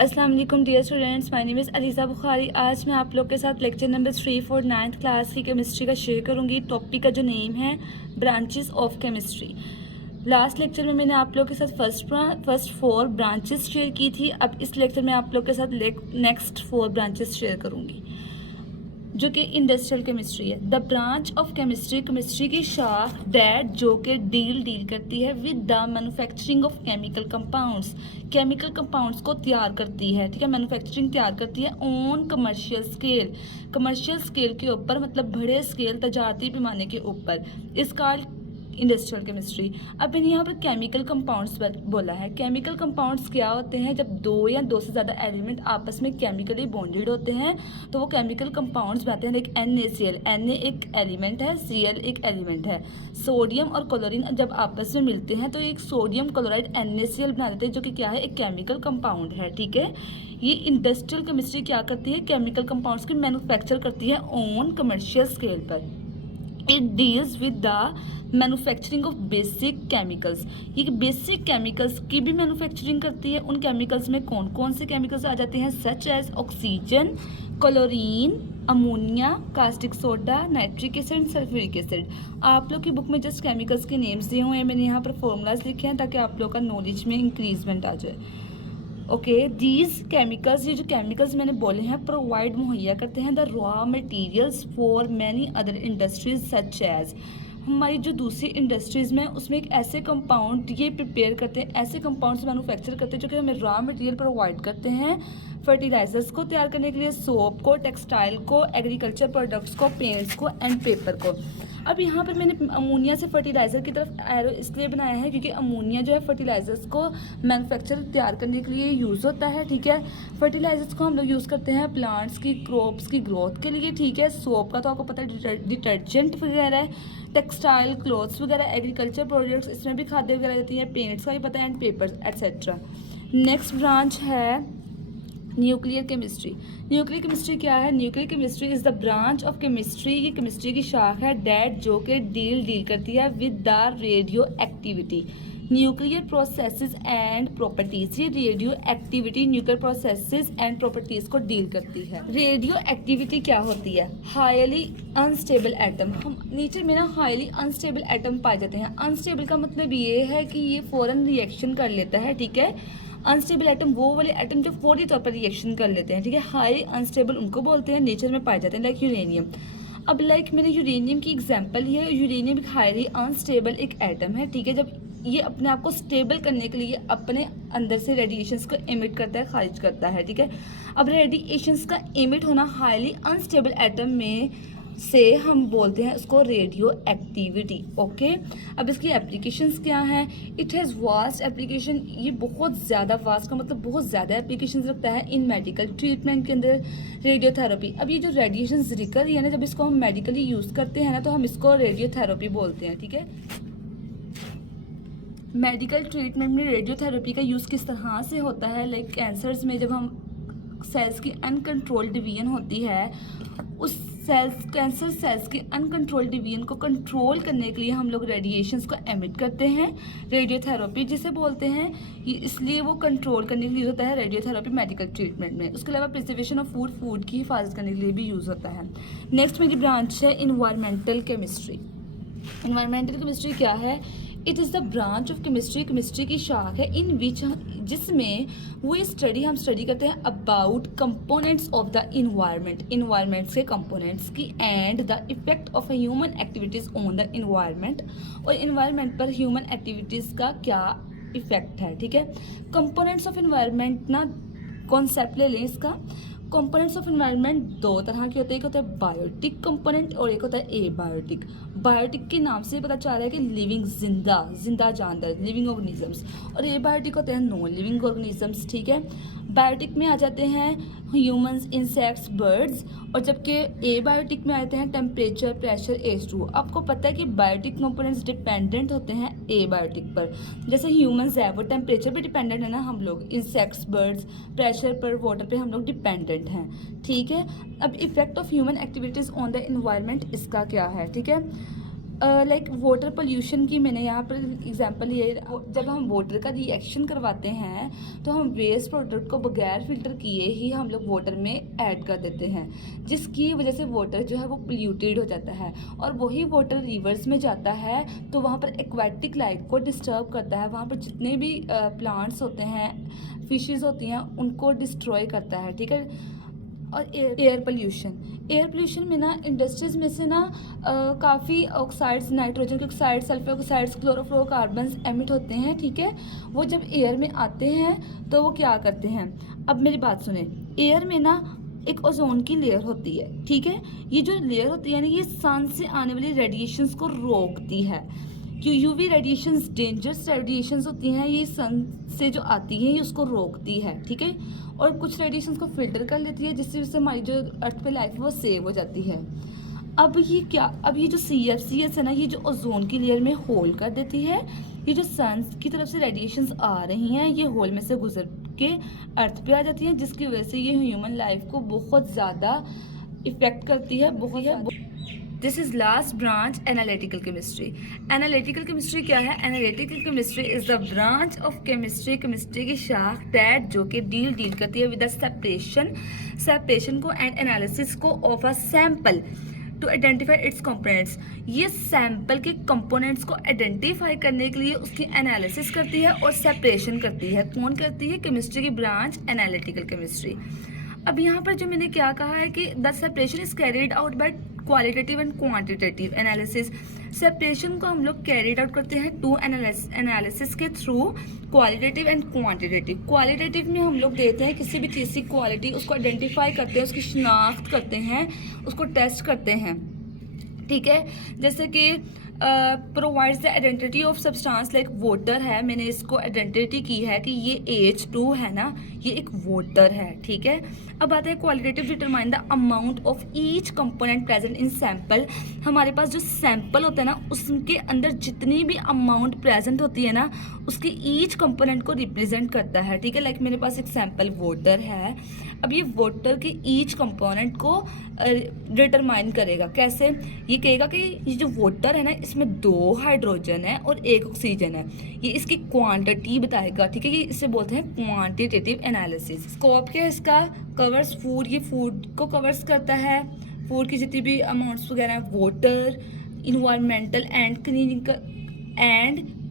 अस्सलाम वालेकुम dear students, my name is Aliza Bukhari. आज मैं आप लोग के साथ lecture number 3 for 9th class की केमिस्ट्री का शेयर करूंगी। टॉपिक का जो नेम है branches of chemistry. Last lecture में मैंने आप लोग के साथ फर्स्ट 4 ब्रांचेस शेयर की थी। अब इस लेक्चर में आप लोग के साथ नेक्स्ट 4 ब्रांचेस शेयर करूंगी जो कि इंडस्ट्रियल केमिस्ट्री है। The branch of chemistry, chemistry की शाख डैट जो कि डील करती है with the manufacturing of chemical compounds, chemical compounds को तैयार करती है, ठीक है, मैन्युफैक्चरिंग तैयार करती है on commercial scale, commercial scale के ऊपर, मतलब बड़े स्केल तजारती पैमाने के ऊपर। इसका इंडस्ट्रियल केमिस्ट्री। अब मैंने यहाँ पर केमिकल कंपाउंड्स बोला है। केमिकल कंपाउंड्स क्या होते हैं? जब दो या दो से ज़्यादा एलिमेंट आपस में केमिकली बॉन्डेड होते हैं तो वो केमिकल कंपाउंड्स बनाते हैं। लाइक NaCl, Na एक एलिमेंट है, Cl एक एलिमेंट है। सोडियम और क्लोरीन जब आपस में मिलते हैं तो एक सोडियम क्लोराइड NaCl बना देते हैं, जो कि क्या है, एक केमिकल कंपाउंड है, ठीक है। ये इंडस्ट्रियल केमिस्ट्री क्या करती है? केमिकल कंपाउंड्स की मैन्युफैक्चर करती है ऑन कमर्शियल स्केल पर। It deals with the manufacturing of basic chemicals. ये बेसिक केमिकल्स की भी मैन्युफैक्चरिंग करती है। उन केमिकल्स में कौन कौन से केमिकल्स आ जाते हैं? Such as oxygen, chlorine, ammonia, caustic soda, nitric acid, sulphuric acid. आप लोग की बुक में जस्ट केमिकल्स के नेम्स दिए हुए हैं, मैंने यहाँ पर फॉर्मूलाज लिखे हैं ताकि आप लोग का नॉलेज में इंक्रीजमेंट आ जाए। ओके, दीज केमिकल्स, ये जो केमिकल्स मैंने बोले हैं, प्रोवाइड मुहैया करते हैं the raw materials for many other industries such as. हमारी जो दूसरी इंडस्ट्रीज़ में उसमें एक ऐसे कंपाउंड ये प्रिपेयर करते हैं, ऐसे कंपाउंड्स मैन्युफैक्चर करते हैं जो कि हमें रॉ मटेरियल प्रोवाइड करते हैं फर्टिलाइजर्स को तैयार करने के लिए, सोप को, टेक्सटाइल को, एग्रीकल्चर प्रोडक्ट्स को, पेंट्स को एंड पेपर को। अब यहाँ पर मैंने अमोनिया से फर्टिलाइज़र की तरफ एरो इसलिए बनाया है क्योंकि अमोनिया जो है फर्टिलाइजर्स को मैन्युफैक्चर तैयार करने के लिए यूज़ होता है, ठीक है। फर्टिलाइजर्स को हम लोग यूज़ करते हैं प्लांट्स की क्रॉप्स की ग्रोथ के लिए, ठीक है। सोप का तो आपको पता है डिटर्जेंट वगैरह है, टेक्सटाइल क्लॉथ्स वगैरह, एग्रीकल्चर प्रोडक्ट्स, इसमें भी खाद्य वगैरह रहती है, पेंट्स का भी पता है, and papers etcetera. Next branch है न्यूक्लियर केमिस्ट्री। न्यूक्लियर केमिस्ट्री क्या है? Nuclear chemistry is the branch of chemistry, ये केमिस्ट्री की शाख है डैट जो कि डील करती है with the radioactivity, nuclear processes and properties. ये radioactivity nuclear processes and properties को डील करती है। रेडियो एक्टिविटी क्या होती है? Highly unstable atom. हम नेचर में ना हाईली अनस्टेबल एटम पाए जाते हैं। अनस्टेबल का मतलब ये है कि ये फौरन रिएक्शन कर लेता है, ठीक है। अनस्टेबल एटम वो वाले एटम जो फौरी तौर पर रिएक्शन कर लेते हैं, ठीक है। हाई अनस्टेबल उनको बोलते हैं, नेचर में पाए जाते हैं, लाइक यूरेनियम। अब लाइक मैंने यूरेनियम की एग्जांपल ली है। यूरेनियम एक हाईली अनस्टेबल एक एटम है, ठीक है। जब ये अपने आप को स्टेबल करने के लिए अपने अंदर से रेडिएशंस को एमिट करता है, खारिज करता है, ठीक है। अब रेडिएशंस का एमिट होना हाईली अनस्टेबल एटम में से हम बोलते हैं उसको रेडियो एक्टिविटी, ओके। अब इसकी एप्लीकेशंस क्या हैं? It has vast application. ये बहुत ज़्यादा वास्ट का मतलब बहुत ज़्यादा एप्लीकेशंस रखता है इन मेडिकल ट्रीटमेंट के अंदर। रेडियोथेरेपी, अब ये जो रेडिएशन जिक्र है ना, जब इसको हम मेडिकली यूज़ करते हैं ना तो हम इसको रेडियोथेरेपी बोलते हैं, ठीक है। मेडिकल ट्रीटमेंट में रेडियोथेरेपी का यूज़ किस तरह से होता है? लाइक कैंसर्स में जब हम सेल्स की अनकंट्रोल्ड डिवीजन होती है, उस कैंसर सेल्स के अनकंट्रोल्ड डिवीजन को कंट्रोल करने के लिए हम लोग रेडिएशंस को एमिट करते हैं, रेडियोथेरेपी जिसे बोलते हैं। ये इसलिए वो कंट्रोल करने के लिए होता है रेडियोथेरेपी मेडिकल ट्रीटमेंट में। उसके अलावा प्रिजर्वेशन ऑफ फूड की हिफाजत करने के लिए भी यूज़ होता है। नेक्स्ट मेरी ब्रांच है इन्वायरमेंटल केमिस्ट्री। इन्वायरमेंटल केमिस्ट्री क्या है? It is the branch of chemistry, chemistry की शाख है इन विच, जिसमें वो हम स्टडी करते हैं about components of the environment, environment के कंपोनेंट्स की, and the effect of human activities on the environment, और इन्वायरमेंट पर ह्यूमन एक्टिविटीज़ का क्या इफेक्ट है, ठीक है। कंपोनेंट्स ऑफ इन्वायरमेंट ना कॉन्सेप्ट ले लें इसका। कंपोनेंट्स ऑफ इन्वायरमेंट दो तरह के होते हैं, एक होता है बायोटिक कंपोनेंट और एक होता है एबायोटिक। बायोटिक के नाम से पता चल रहा है कि लिविंग, जिंदा जानदार, लिविंग ऑर्गेनिजम्स, और एबायोटिक होते हैं नॉन लिविंग ऑर्गेनिजम्स, ठीक है। बायोटिक में आ जाते हैं ह्यूमंस, इंसेक्ट्स, बर्ड्स, और जबकि एबायोटिक में आते हैं टेम्परेचर, प्रेशर, H2O। आपको पता है कि बायोटिक कंपोनेंट्स डिपेंडेंट होते हैं एबायोटिक पर। जैसे ह्यूमंस है वो टेम्परेचर पे डिपेंडेंट है ना, हम लोग इंसेक्ट्स, बर्ड्स, प्रेशर पर, वाटर पे हम लोग डिपेंडेंट हैं, ठीक है। अब effect of human activities on the environment इसका क्या है, ठीक है। लाइक वाटर पोल्यूशन की मैंने यहाँ पर एग्जांपल ये, जब हम वाटर का रिएक्शन करवाते हैं तो हम वेस्ट प्रोडक्ट को बगैर फिल्टर किए ही हम लोग वाटर में ऐड कर देते हैं, जिसकी वजह से वाटर जो है वो पोल्यूटेड हो जाता है और वही वाटर रिवर्स में जाता है तो वहाँ पर एक्वाटिक लाइफ को डिस्टर्ब करता है, वहाँ पर जितने भी प्लांट्स होते हैं, फिशेस होती हैं, उनको डिस्ट्रॉय करता है, ठीक है। और एयर पोल्यूशन में ना इंडस्ट्रीज में से ना काफ़ी ऑक्साइड्स, नाइट्रोजन के oxide, sulphur oxides, chlorofluorocarbons emit होते हैं, ठीक है। वो जब एयर में आते हैं तो वो क्या करते हैं, अब मेरी बात सुने, एयर में ना एक ओजोन की लेयर होती है, ठीक है। ये जो लेयर होती है ना, ये सन से आने वाली रेडिएशंस को रोकती है। यूवी रेडिएशंस डेंजरस रेडिएशंस होती हैं, ये सन से जो आती है ये उसको रोकती है, ठीक है। और कुछ रेडिएशंस को फिल्टर कर लेती है, जिससे उससे हमारी जो अर्थ पे लाइफ है वो सेव हो जाती है। अब ये जो CFCs है ना, ये जो ओजोन की लेयर में होल कर देती है, ये जो सन की तरफ से रेडिएशंस आ रही हैं ये होल में से गुजर के अर्थ पे आ जाती हैं, जिसकी वजह से ये ह्यूमन लाइफ को बहुत ज़्यादा इफेक्ट करती है, this is last branch analytical chemistry. Analytical chemistry क्या है? Analytical chemistry is the branch of chemistry की शाख दैट जो कि डील करती है विद द सेपरेशन को एंड एनालिसिस को of a sample to identify its components. ये सैंपल के कंपोनेंट्स को आइडेंटिफाई करने के लिए उसकी एनालिसिस करती है और सेपरेशन करती है। कौन करती है? केमिस्ट्री की ब्रांच एनालिटिकल केमिस्ट्री। अब यहाँ पर जो मैंने क्या कहा है कि the separation is carried out by qualitative and quantitative analysis. Separation को हम लोग कैरिड आउट करते हैं टू एनालिसिस के through, qualitative and quantitative. Qualitative में हम लोग देते हैं किसी भी चीज़ की क्वालिटी, उसको आइडेंटिफाई करते हैं, उसकी शिनाख्त करते हैं, उसको टेस्ट करते हैं, ठीक है। जैसे कि provides the identity of substance, like water है, मैंने इसको आइडेंटिटी की है कि ये H2 है ना, ये एक वाटर है, ठीक है। अब आता है qualitative, determine the amount of each component present in sample. हमारे पास जो सैंपल होता है ना, उसके अंदर जितनी भी अमाउंट प्रेजेंट होती है ना, उसकी ईच कंपोनेंट को रिप्रेजेंट करता है, ठीक है। लाइक मेरे पास एक सैंपल वाटर है, अब ये वाटर के ईच कंपोनेंट को डिटरमाइन करेगा। कैसे? ये कहेगा कि ये जो वाटर है ना, इसमें 2 हाइड्रोजन है और 1 ऑक्सीजन है, ये इसकी क्वांटिटी बताएगा, ठीक है। ये इसे बोलते हैं क्वांटिटेटिव एनालिसिस। स्कोप क्या है इसका? कवर्स फूड, ये फूड को कवर्स करता है, फूड की जितनी भी अमाउंट्स वगैरह हैं, water, environmental and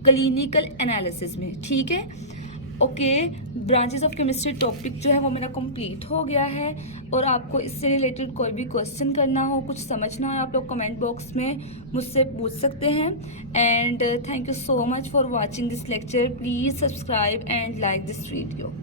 clinical analysis में, ठीक है। Okay, branches of chemistry topic जो है वो मेरा कंप्लीट हो गया है। और आपको इससे रिलेटेड कोई भी क्वेश्चन करना हो, कुछ समझना हो, आप लोग कमेंट बॉक्स में मुझसे पूछ सकते हैं। And thank you so much for watching this lecture. Please subscribe and like this video.